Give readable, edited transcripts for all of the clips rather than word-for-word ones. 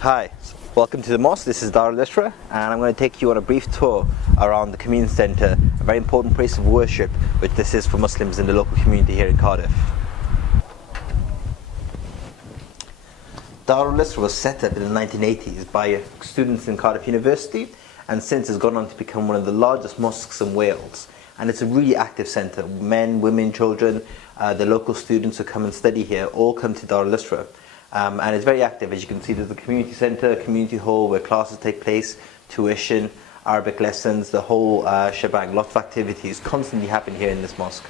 Hi, welcome to the mosque. This is Darul Isra, and I'm going to take you on a brief tour around the community centre, a very important place of worship, which this is for Muslims in the local community here in Cardiff. Darul Isra was set up in the 1980s by students in Cardiff University, and since has gone on to become one of the largest mosques in Wales. And it's a really active centre. Men, women, children, the local students who come and study here all come to Darul Isra. And it's very active. As you can see, there's a community centre, community hall where classes take place, tuition, Arabic lessons, the whole shebang. Lots of activities constantly happen here in this mosque.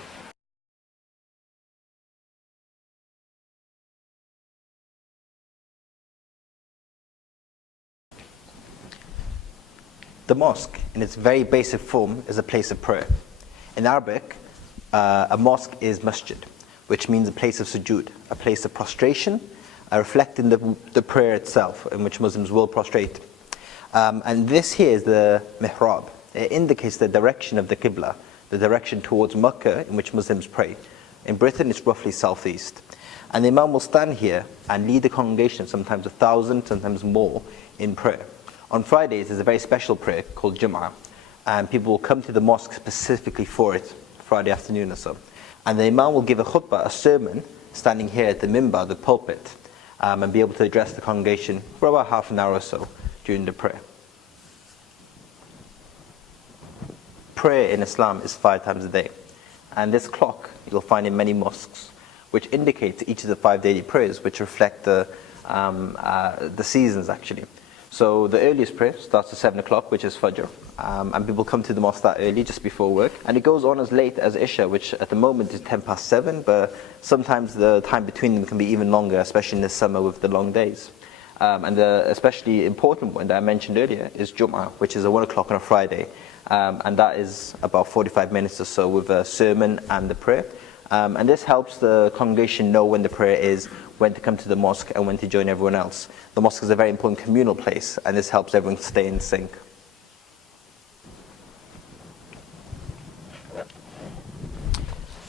The mosque, in its very basic form, is a place of prayer. In Arabic, a mosque is Masjid, which means a place of sujood, a place of prostration, reflecting the prayer itself, in which Muslims will prostrate. And this here is the mihrab. It indicates the direction of the Qibla, the direction towards Mecca in which Muslims pray. In Britain, it's roughly southeast. And the Imam will stand here and lead the congregation, sometimes 1,000, sometimes more, in prayer. On Fridays, there's a very special prayer called Jum'ah, and people will come to the mosque specifically for it, Friday afternoon or so. And the Imam will give a khutbah, a sermon, standing here at the minbar, the pulpit, and be able to address the congregation for about half an hour or so during the prayer. Prayer in Islam is 5 times a day, and this clock you'll find in many mosques, which indicates each of the 5 daily prayers, which reflect the seasons actually. So the earliest prayer starts at 7 o'clock, which is Fajr, and people come to the mosque that early, just before work. And it goes on as late as Isha, which at the moment is 10 past 7, but sometimes the time between them can be even longer, especially in the summer with the long days. And the especially important one that I mentioned earlier is Jum'ah, which is at 1 o'clock on a Friday, and that is about 45 minutes or so with a sermon and the prayer. And this helps the congregation know when the prayer is, when to come to the mosque, and when to join everyone else. The mosque is a very important communal place, and this helps everyone stay in sync.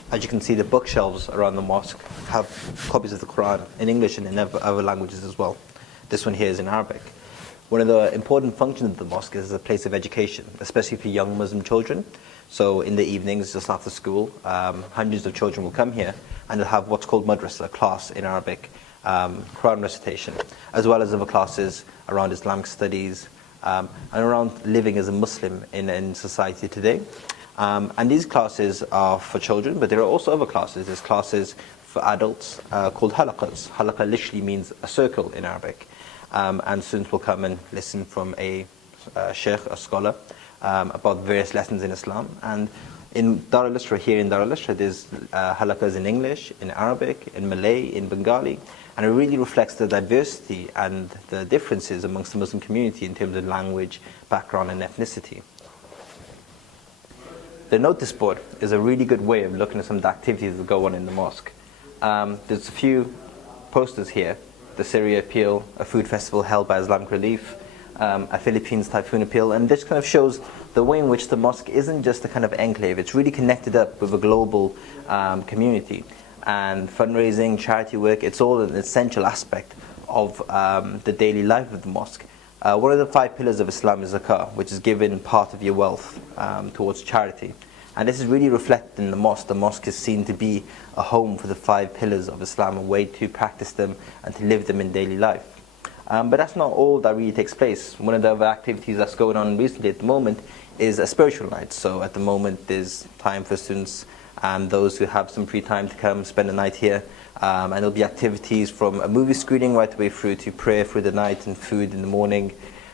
As you can see, the bookshelves around the mosque have copies of the Quran in English and in other languages as well. This one here is in Arabic. One of the important functions of the mosque is a place of education, especially for young Muslim children. So in the evenings, just after school, hundreds of children will come here and they'll have what's called madrasa, a class in Arabic, Quran recitation, as well as other classes around Islamic studies and around living as a Muslim in society today. And these classes are for children, but there are also other classes. There's classes for adults called halaqas. Halaqa literally means a circle in Arabic. And students will come and listen from a sheikh, a scholar, about various lessons in Islam. And in Darul Isra, here in Darul Isra, there's halaqas in English, in Arabic, in Malay, in Bengali, and it really reflects the diversity and the differences amongst the Muslim community in terms of language, background, and ethnicity. The notice board is a really good way of looking at some of the activities that go on in the mosque. There's a few posters here: the Syria Appeal, a food festival held by Islamic Relief, a Philippines Typhoon Appeal, and this kind of shows the way in which the mosque isn't just a kind of enclave. It's really connected up with a global community, and fundraising, charity work, it's all an essential aspect of the daily life of the mosque. One of the 5 pillars of Islam is zakah, which is giving part of your wealth towards charity. And this is really reflected in the mosque. The mosque is seen to be a home for the 5 pillars of Islam, a way to practice them and to live them in daily life. But that's not all that really takes place. One of the other activities that's going on recently at the moment is a spiritual night. So at the moment there's time for students and those who have some free time to come spend the night here. And there'll be activities from a movie screening right the way through to prayer through the night and food in the morning,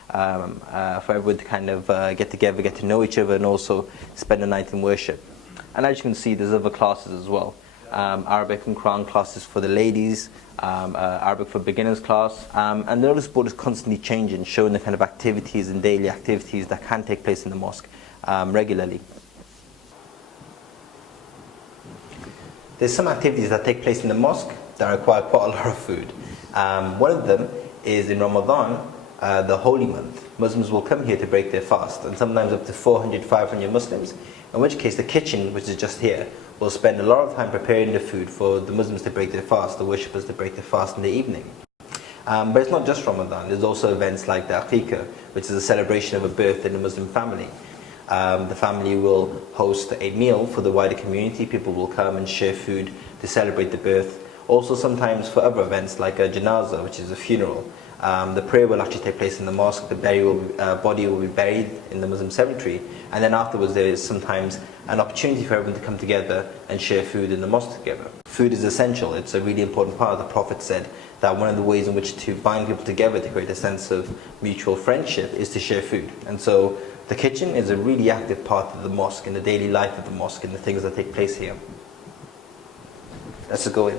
for everyone to kind of get together, get to know each other, and also spend the night in worship. And as you can see, there's other classes as well. Arabic and Quran classes for the ladies, Arabic for beginners class, and the notice board is constantly changing, showing the kind of activities and daily activities that can take place in the mosque regularly. There's some activities that take place in the mosque that require quite a lot of food. One of them is in Ramadan, the holy month. Muslims will come here to break their fast, and sometimes up to 400, 500 Muslims, in which case the kitchen, which is just here, will spend a lot of time preparing the food for the Muslims to break their fast, the worshippers to break their fast in the evening. But it's not just Ramadan. There's also events like the Aqiqah, which is a celebration of a birth in a Muslim family. The family will host a meal for the wider community. People will come and share food to celebrate the birth. Also sometimes for other events like a janazah, which is a funeral. The prayer will actually take place in the mosque. The body will be buried in the Muslim cemetery. And then afterwards there is sometimes an opportunity for everyone to come together and share food in the mosque together. Food is essential. It's a really important part. The Prophet said that one of the ways in which to bind people together to create a sense of mutual friendship is to share food. And so the kitchen is a really active part of the mosque, in the daily life of the mosque, and the things that take place here. Let's just go in.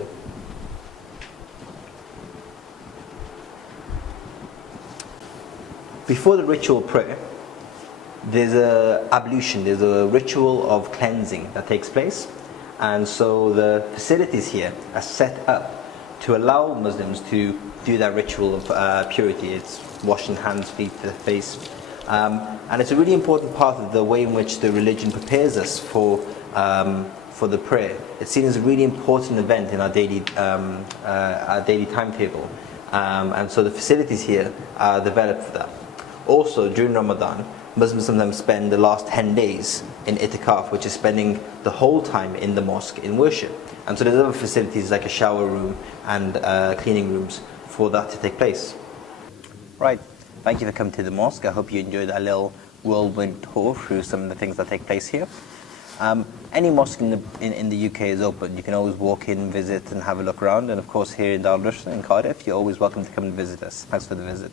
Before the ritual prayer, there's a ablution, there's a ritual of cleansing that takes place. And so the facilities here are set up to allow Muslims to do that ritual of purity. It's washing hands, feet, the face. And it's a really important part of the way in which the religion prepares us for the prayer. It's seen as a really important event in our daily timetable. And so the facilities here are developed for that. Also, during Ramadan, Muslims sometimes spend the last 10 days in itikaf, which is spending the whole time in the mosque in worship. And so there's other facilities like a shower room and cleaning rooms for that to take place. Right, thank you for coming to the mosque. I hope you enjoyed that little whirlwind tour through some of the things that take place here. Any mosque in the UK is open. You can always walk in, visit and have a look around. And of course here in Cardiff, you're always welcome to come and visit us. Thanks for the visit.